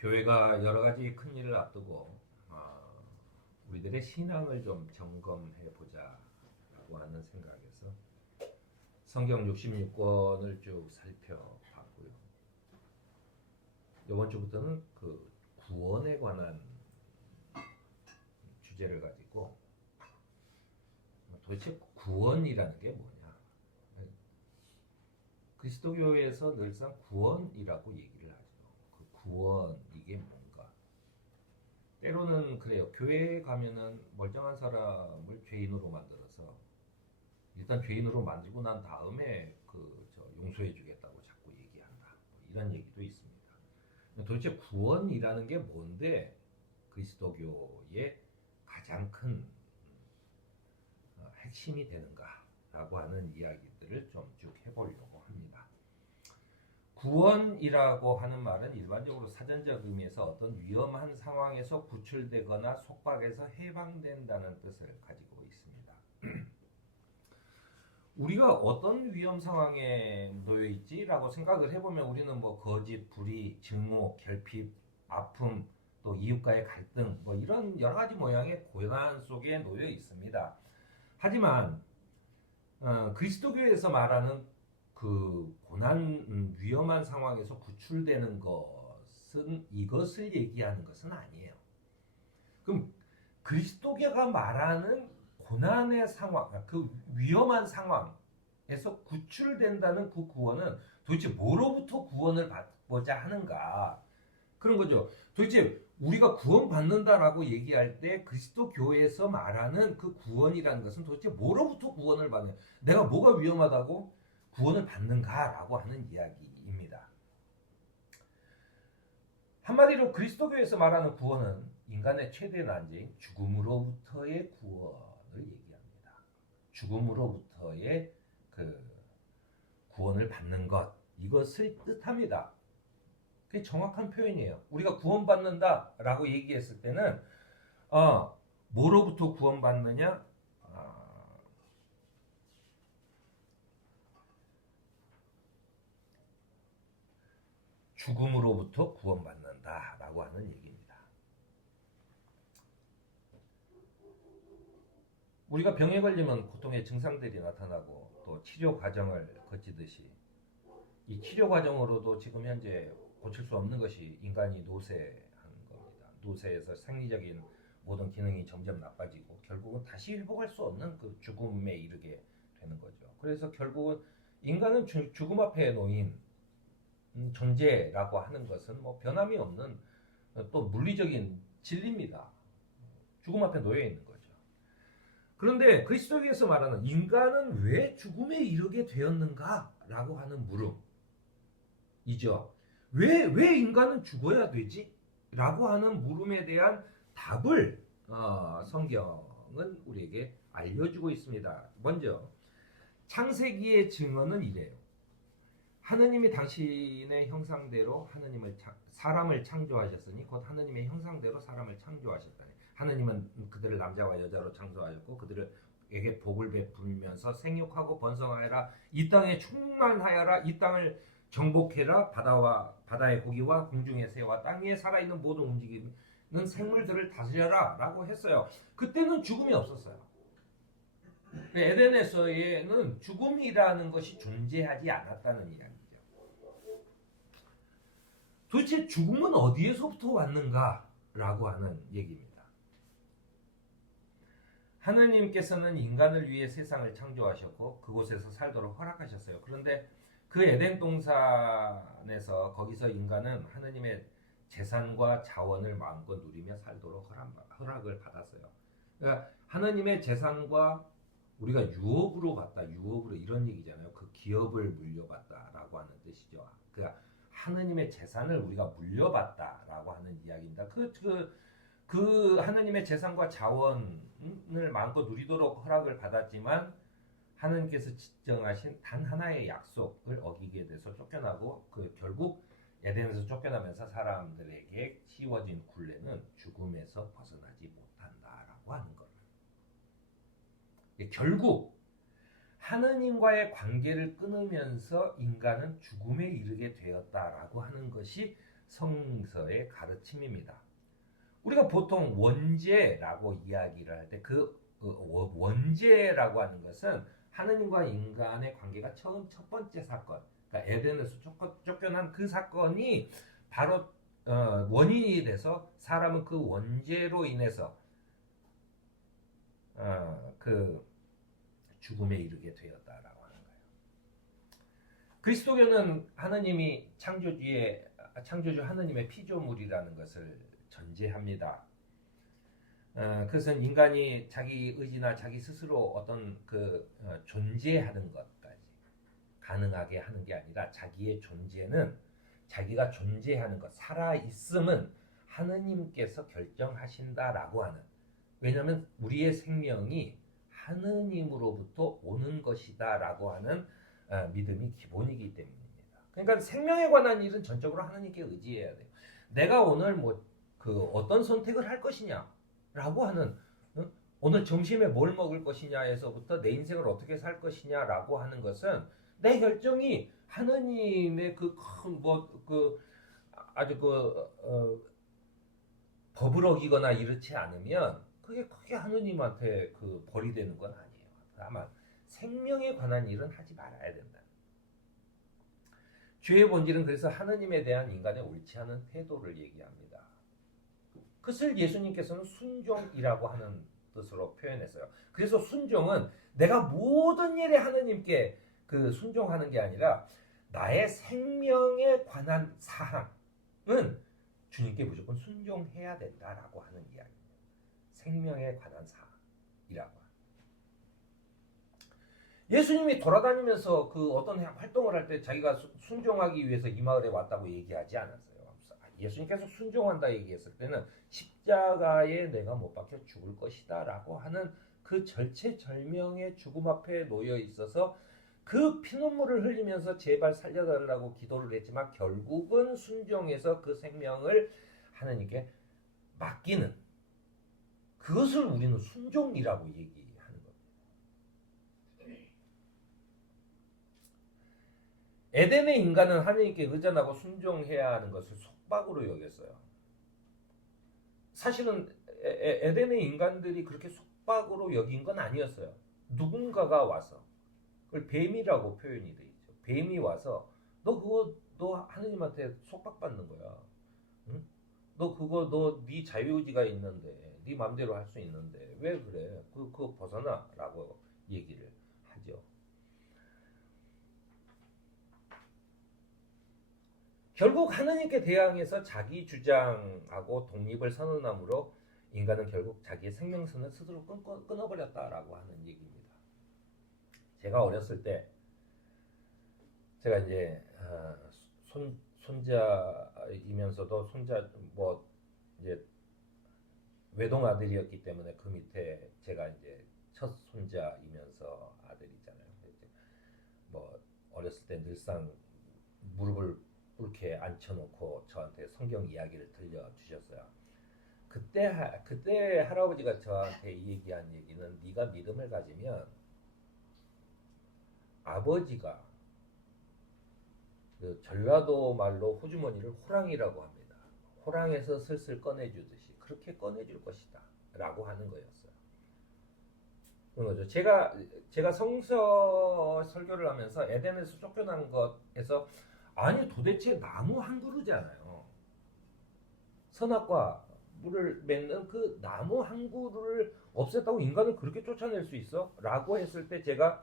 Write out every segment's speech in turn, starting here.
교회가 여러 가지 큰 일을 앞두고 우리들의 신앙을 좀 점검해 보자라고 하는 생각에서 성경 66권을 쭉 살펴봤고요. 이번 주부터는 그 구원에 관한 주제를 가지고 도대체 구원이라는 게 뭐냐? 그리스도교에서 늘상 구원이라고 얘기를 하죠. 그 구원 이게 뭔가? 때로는 그래요. 교회에 가면은 멀쩡한 사람을 죄인으로 만들어서 일단 죄인으로 만들고 난 다음에 용서해 주겠다고 자꾸 얘기한다. 이런 얘기도 있습니다. 도대체 구원이라는 게 뭔데 그리스도교의 가장 큰 핵심이 되는가라고 하는 이야기들을 좀 쭉 해보려고 합니다. 구원이라고 하는 말은 일반적으로 사전적 의미에서 어떤 위험한 상황에서 구출되거나 속박에서 해방된다는 뜻을 가지고 있습니다. 우리가 어떤 위험 상황에 놓여 있지라고 생각을 해보면 우리는 뭐 거짓, 불의, 증오, 결핍, 아픔, 또 이웃과의 갈등, 뭐 이런 여러 가지 모양의 고난 속에 놓여 있습니다. 하지만 그리스도교에서 말하는 그 고난, 위험한 상황에서 구출되는 것은 이것을 얘기하는 것은 아니에요. 그럼 그리스도교가 말하는 고난의 상황, 그 위험한 상황에서 구출된다는 그 구원은 도대체 뭐로부터 구원을 받고자 하는가? 그런 거죠. 도대체 우리가 구원받는다라고 얘기할 때 그리스도 교회에서 말하는 그 구원이라는 것은 도대체 뭐로부터 구원을 받는, 내가 뭐가 위험하다고 구원을 받는가라고 하는 이야기입니다. 한마디로 그리스도 교회에서 말하는 구원은 인간의 최대 난제인 죽음으로부터의 구원을 얘기합니다. 죽음으로부터의 그 구원을 받는 것, 이것을 뜻합니다. 그게 정확한 표현이에요. 우리가 구원받는다라고 얘기했을 때는 뭐로부터 구원받느냐? 죽음으로부터 구원받는다라고 하는 얘기입니다. 우리가 병에 걸리면 고통의 증상들이 나타나고 또 치료 과정을 거치듯이 이 치료 과정으로도 지금 현재 고칠 수 없는 것이 인간이 노쇠한 겁니다. 노쇠에서 생리적인 모든 기능이 점점 나빠지고 결국은 다시 회복할 수 없는 그 죽음에 이르게 되는 거죠. 그래서 결국은 인간은 죽음 앞에 놓인 존재라고 하는 것은 뭐 변함이 없는 또 물리적인 진리입니다. 죽음 앞에 놓여 있는 거죠. 그런데 그리스도에서 말하는 인간은 왜 죽음에 이르게 되었는가라고 하는 물음이죠. 왜 인간은 죽어야 되지? 라고 하는 물음에 대한 답을 성경은 우리에게 알려주고 있습니다. 먼저 창세기의 증언은 이래요. 하느님이 당신의 형상대로 사람을 창조하셨으니 곧 하느님의 형상대로 사람을 창조하셨다니. 하느님은 그들을 남자와 여자로 창조하셨고 그들에게 복을 베풀면서 생육하고 번성하여라, 이 땅에 충만하여라, 이 땅을 정복해라, 바다의 고기와 공중의 새와 땅 위에 살아있는 모든 움직이는 생물들을 다스려라 라고 했어요. 그때는 죽음이 없었어요. 에덴에서는 죽음이라는 것이 존재하지 않았다는 이야기죠. 도대체 죽음은 어디에서부터 왔는가라고 하는 얘기입니다. 하느님께서는 인간을 위해 세상을 창조하셨고 그곳에서 살도록 허락하셨어요. 그런데 그 에덴 동산에서 거기서 인간은 하느님의 재산과 자원을 마음껏 누리며 살도록 허락을 받았어요. 그러니까 하느님의 재산과 우리가 유업으로 받다, 유업으로 이런 얘기잖아요. 그 기업을 물려받다라고 하는 뜻이죠. 그러니까 하느님의 재산을 우리가 물려받다라고 하는 이야기입니다. 그 하느님의 재산과 자원을 마음껏 누리도록 허락을 받았지만 하느님께서 지정하신 단 하나의 약속을 어기게 돼서 쫓겨나고 결국 에덴에서 쫓겨나면서 사람들에게 씌워진 굴레는 죽음에서 벗어나지 못한다라고 하는 겁니다. 결국 하느님과의 관계를 끊으면서 인간은 죽음에 이르게 되었다라고 하는 것이 성서의 가르침입니다. 우리가 보통 원죄라고 이야기를 할 때 그 원죄라고 하는 것은 하느님과 인간의 관계가 처음 첫 번째 사건, 그러니까 에덴에서 쫓겨난 그 사건이 바로 원인이 돼서 사람은 그 원죄로 인해서 그 죽음에 이르게 되었다라고 하는 거예요. 그리스도교는 하느님이 창조주 하느님의 피조물이라는 것을 전제합니다. 그것은 인간이 자기 의지나 자기 스스로 어떤 존재하는 것까지 가능하게 하는 게 아니라 자기의 존재는 자기가 존재하는 것, 살아 있음은 하느님께서 결정하신다라고 하는. 왜냐하면 우리의 생명이 하느님으로부터 오는 것이다라고 하는 믿음이 기본이기 때문입니다. 그러니까 생명에 관한 일은 전적으로 하느님께 의지해야 돼요. 내가 오늘 어떤 선택을 할 것이냐라고 하는, 오늘 점심에 뭘 먹을 것이냐에서부터 내 인생을 어떻게 살 것이냐라고 하는 것은 내 결정이 하느님의 법을 어기거나 이렇지 않으면 그게 크게 하느님한테 벌이 되는 건 아니에요. 다만 생명에 관한 일은 하지 말아야 된다. 죄의 본질은 그래서 하느님에 대한 인간의 옳지 않은 태도를 얘기합니다. 그것을 예수님께서는 순종이라고 하는 뜻으로 표현했어요. 그래서 순종은 내가 모든 일에 하느님께 순종하는 게 아니라 나의 생명에 관한 사항은 주님께 무조건 순종해야 된다라고 하는 이야기입니다. 생명에 관한 사항이라고. 예수님이 돌아다니면서 어떤 활동을 할 때 자기가 순종하기 위해서 이 마을에 왔다고 얘기하지 않았어요. 예수님께서 순종한다 얘기했을 때는 십자가에 내가 못 박혀 죽을 것이다 라고 하는 그 절체절명의 죽음 앞에 놓여 있어서 그 피눈물을 흘리면서 제발 살려달라고 기도를 했지만 결국은 순종해서 그 생명을 하나님께 맡기는, 그것을 우리는 순종이라고 얘기하는 겁니다. 에덴의 인간은 하나님께 의존하고 순종해야 하는 것을 속박으로 여겼어요. 사실은 에덴의 인간들이 그렇게 속박으로 여긴 건 아니었어요. 누군가가 와서, 그걸 뱀이라고 표현이 돼 있죠. 뱀이 와서 너 하느님한테 속박받는 거야. 응? 너 네 자유의지가 있는데, 네 마음대로 할 수 있는데 왜 그래? 그거 벗어나라고 얘기를 하죠. 결국 하느님께 대항해서 자기 주장하고 독립을 선언함으로 인간은 결국 자기의 생명선을 스스로 끊어버렸다라고 하는 얘기입니다. 제가 어렸을 때, 제가 이제 손자이면서도 이제 외동 아들이었기 때문에 그 밑에 제가 이제 첫 손자이면서 아들이잖아요. 어렸을 때 늘상 무릎을 이렇게 앉혀놓고 저한테 성경 이야기를 들려주셨어요. 그때 할아버지가 저한테 얘기한 얘기는, 네가 믿음을 가지면 아버지가 전라도 말로 호주머니를 호랑이라고 합니다. 호랑에서 슬슬 꺼내주듯이 그렇게 꺼내줄 것이다 라고 하는 거였어요. 그런 거죠. 제가 성서 설교를 하면서 에덴에서 쫓겨난 것에서, 아니 도대체 나무 한 그루잖아요. 선악과 물을 맺는 그 나무 한 그루를 없앴다고 인간을 그렇게 쫓아낼 수 있어? 라고 했을 때 제가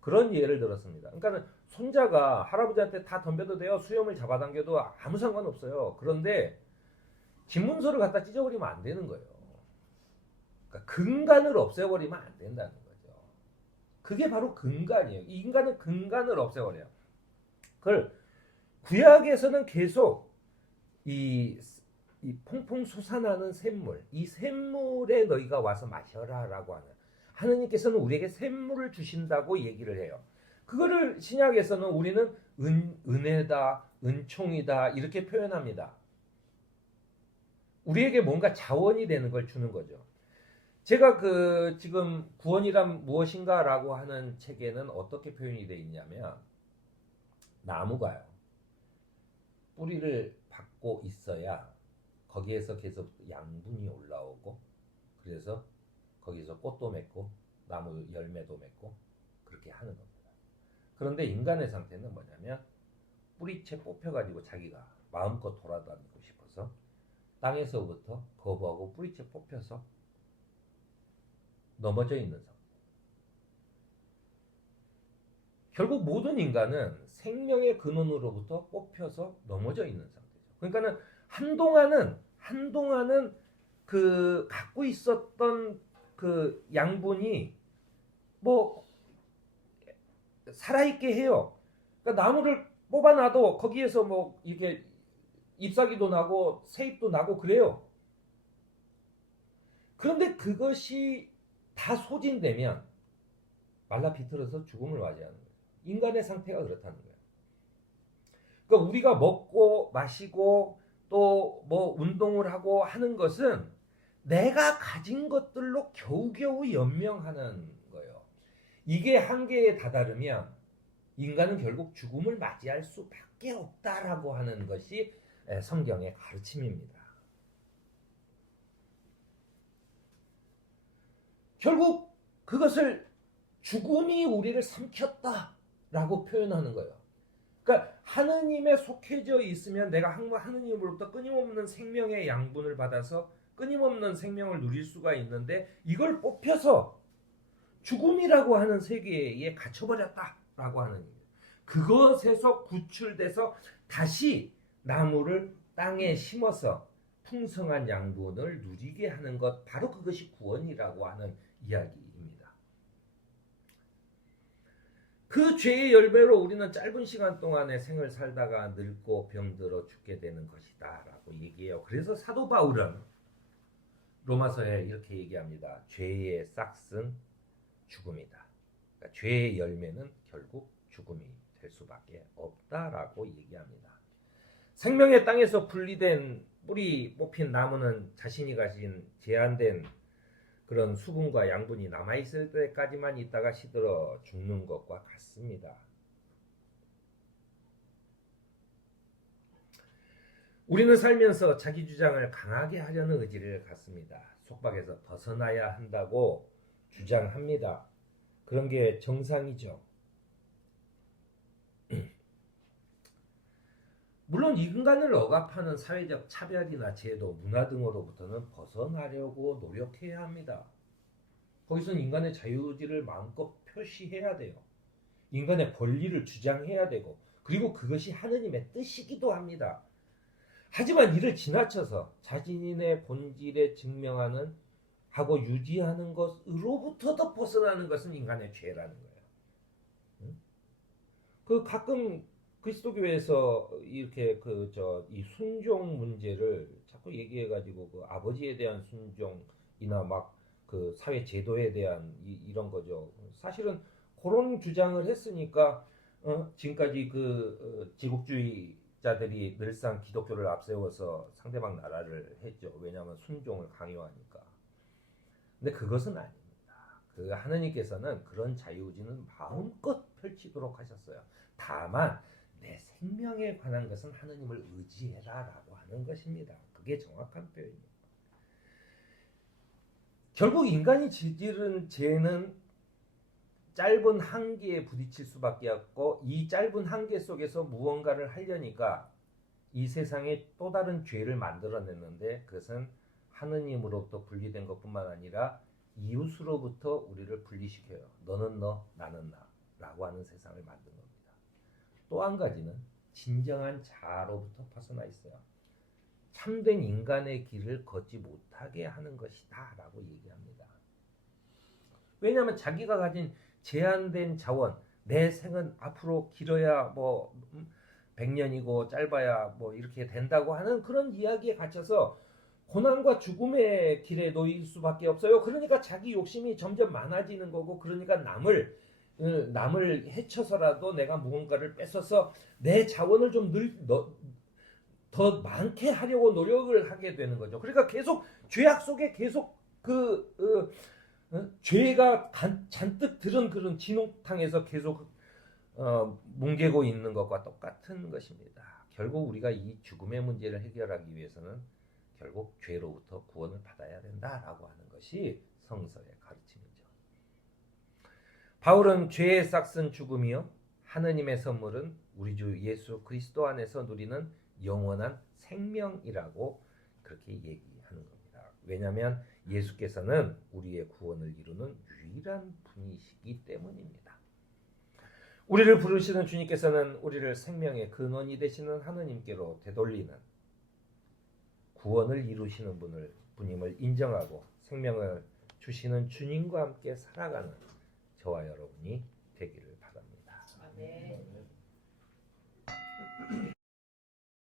그런 예를 들었습니다. 그러니까 손자가 할아버지한테 다 덤벼도 돼요. 수염을 잡아당겨도 아무 상관없어요. 그런데 집문서를 갖다 찢어버리면 안 되는 거예요. 그러니까 근간을 없애버리면 안 된다는 거죠. 그게 바로 근간이에요. 인간은 근간을 없애버려요. 그걸 구약에서는 계속 이 퐁퐁 솟아나는 샘물, 이 샘물에 너희가 와서 마셔라라고 하는, 하느님께서는 우리에게 샘물을 주신다고 얘기를 해요. 그거를 신약에서는 우리는 은혜다, 은총이다 이렇게 표현합니다. 우리에게 뭔가 자원이 되는 걸 주는 거죠. 제가 지금 구원이란 무엇인가라고 하는 책에는 어떻게 표현이 되어 있냐면, 나무가요, 뿌리를 받고 있어야 거기에서 계속 양분이 올라오고 그래서 거기서 꽃도 맺고 나무 열매도 맺고 그렇게 하는 겁니다. 그런데 인간의 상태는 뭐냐면 뿌리채 뽑혀가지고 자기가 마음껏 돌아다니고 싶어서 땅에서부터 거부하고 뿌리채 뽑혀서 넘어져 있는 상태. 결국 모든 인간은 생명의 근원으로부터 뽑혀서 넘어져 있는 상태죠. 그러니까는 한동안은 그 갖고 있었던 그 양분이 뭐 살아있게 해요. 그러니까 나무를 뽑아놔도 거기에서 뭐 이게 잎사귀도 나고 새잎도 나고 그래요. 그런데 그것이 다 소진되면 말라 비틀어서 죽음을 맞이하는 거예요. 인간의 상태가 그렇다는 거예요. 그러니까 우리가 먹고 마시고 또 뭐 운동을 하고 하는 것은 내가 가진 것들로 겨우겨우 연명하는 거예요. 이게 한계에 다다르면 인간은 결국 죽음을 맞이할 수밖에 없다라고 하는 것이 성경의 가르침입니다. 결국 그것을 죽음이 우리를 삼켰다라고 표현하는 거예요. 그러니까 하느님에 속해져 있으면 내가 하느님으로부터 끊임없는 생명의 양분을 받아서 끊임없는 생명을 누릴 수가 있는데 이걸 뽑혀서 죽음이라고 하는 세계에 갇혀버렸다라고 하는 거예요. 그것에서 구출돼서 다시 나무를 땅에 심어서 풍성한 양분을 누리게 하는 것, 바로 그것이 구원이라고 하는 이야기입니다. 그 죄의 열매로 우리는 짧은 시간 동안의 생을 살다가 늙고 병들어 죽게 되는 것이다 라고 얘기해요. 그래서 사도 바울은 로마서에 이렇게 얘기합니다. 죄의 싹은 죽음이다. 그러니까 죄의 열매는 결국 죽음이 될 수밖에 없다라고 얘기합니다. 생명의 땅에서 분리된 뿌리 뽑힌 나무는 자신이 가진 제한된 그런 수분과 양분이 남아있을 때까지만 있다가 시들어 죽는 것과 같습니다. 우리는 살면서 자기 주장을 강하게 하려는 의지를 갖습니다. 속박에서 벗어나야 한다고 주장합니다. 그런 게 정상이죠. 물론 인간을 억압하는 사회적 차별이나 제도, 문화 등으로부터는 벗어나려고 노력해야 합니다. 거기서는 인간의 자유의지를 마음껏 표시해야 돼요. 인간의 권리를 주장해야 되고 그리고 그것이 하느님의 뜻이기도 합니다. 하지만 이를 지나쳐서 자신의 본질에 증명하는 하고 유지하는 것으로부터도 벗어나는 것은 인간의 죄라는 거예요. 그 가끔 그리스도교에서 이렇게 이 순종 문제를 자꾸 얘기해가지고 그 아버지에 대한 순종이나 막 그 사회 제도에 대한 이런 거죠. 사실은 그런 주장을 했으니까 지금까지 제국주의자들이 늘상 기독교를 앞세워서 상대방 나라를 했죠. 왜냐하면 순종을 강요하니까. 근데 그것은 아닙니다. 그 하느님께서는 그런 자유의지는 마음껏 펼치도록 하셨어요. 다만 내 생명에 관한 것은 하느님을 의지해라라고 하는 것입니다. 그게 정확한 표현입니다. 결국 인간이 저지른 죄는 짧은 한계에 부딪힐 수밖에 없고 이 짧은 한계 속에서 무언가를 하려니까 이 세상에 또 다른 죄를 만들어냈는데 그것은 하느님으로부터 분리된 것뿐만 아니라 이웃으로부터 우리를 분리시켜요. 너는 너, 나는 나라고 하는 세상을 만든 겁니다. 또 한 가지는 진정한 자아로부터 벗어나 있어요. 참된 인간의 길을 걷지 못하게 하는 것이다 라고 얘기합니다. 왜냐하면 자기가 가진 제한된 자원, 내 생은 앞으로 길어야 뭐 100년이고 짧아야 뭐 이렇게 된다고 하는 그런 이야기에 갇혀서 고난과 죽음의 길에 놓일 수밖에 없어요. 그러니까 자기 욕심이 점점 많아지는 거고, 그러니까 남을 해쳐서라도 내가 무언가를 뺏어서 내 자원을 좀 더 많게 하려고 노력을 하게 되는 거죠. 그러니까 계속 죄악 속에 계속 죄가 잔뜩 들은 그런 진흙탕에서 계속 뭉개고 있는 것과 똑같은 것입니다. 결국 우리가 이 죽음의 문제를 해결하기 위해서는 결국 죄로부터 구원을 받아야 된다라고 하는 것이 성서의 가르침이죠. 바울은 죄의 싹슨 죽음이요 하느님의 선물은 우리 주 예수 그리스도 안에서 누리는 영원한 생명이라고 그렇게 얘기하는 겁니다. 왜냐하면 예수께서는 우리의 구원을 이루는 유일한 분이시기 때문입니다. 우리를 부르시는 주님께서는 우리를 생명의 근원이 되시는 하느님께로 되돌리는 구원을 이루시는 분임을 인정하고 생명을 주시는 주님과 함께 살아가는 저와 여러분이 되기를 바랍니다. 아멘.